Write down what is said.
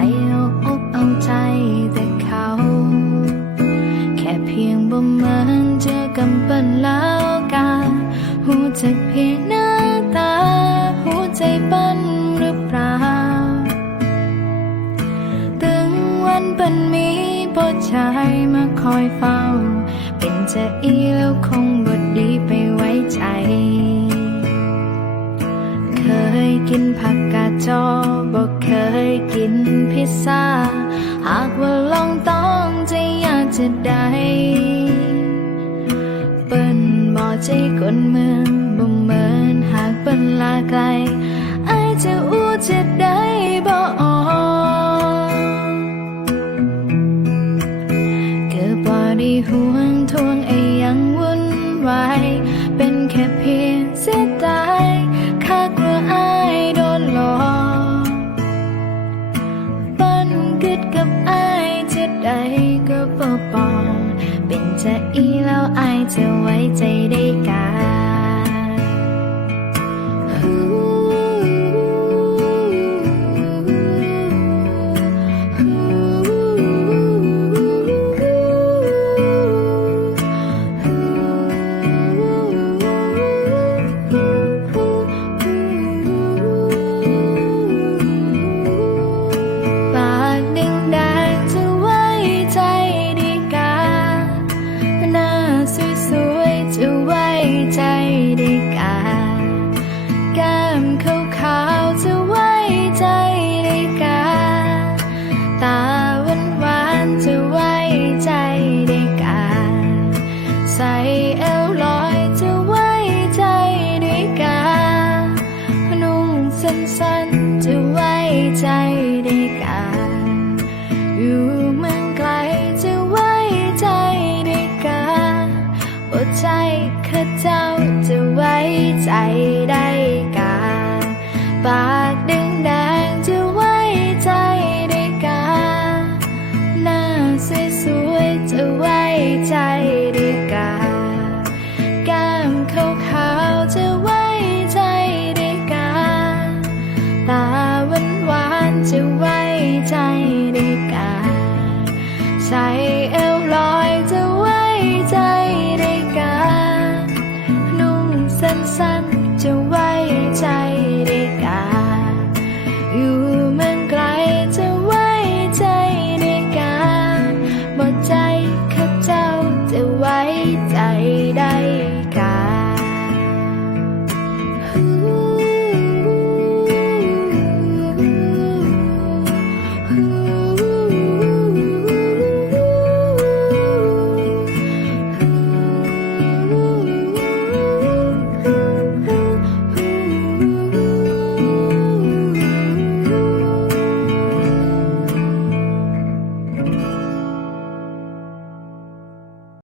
ไปอกเอาใจแต่เขา แค่เพียงบ่เหมือนเจอกำปั้นแล้วกาหูจะเพียงหน้าตาหูใจปั้นหรือเปล่า ตึงวันเป็นมีผู้ชยมาคอยเฝ้า เป็นจะอีแล้วคงบดดีไปไว้ใจ เคยกินผักกัน จอบอกเคยกินพิซซ่า หากว่าลองต้องจะอยากจะได้เปิ้นบอกใจคนเมืองบ่เหมือนหากเปิ้นลาไกลไอจะอู้จะได้บ่ออกก็บ่ได้ห่วงทวงไอยังวุ่นวายเป็นแค่เพียงเสียดาย เป็นจะอีแล้วอ แก้มขาวจะไว้ใจได้กา ตาหวานๆจะไว้ใจได้กา ใส่เอวลอยจะไว้ใจได้กา นุ่งสั้นๆจะไว้ใจได้กา อยู่เมืองไกลจะไว้ใจได้กาอดใจข้าเจ้าจะไว้ใจได้ ใส่เอวลอยจะไว้ใจได้กานุ่งสั้นๆจะไว้ใจได้กา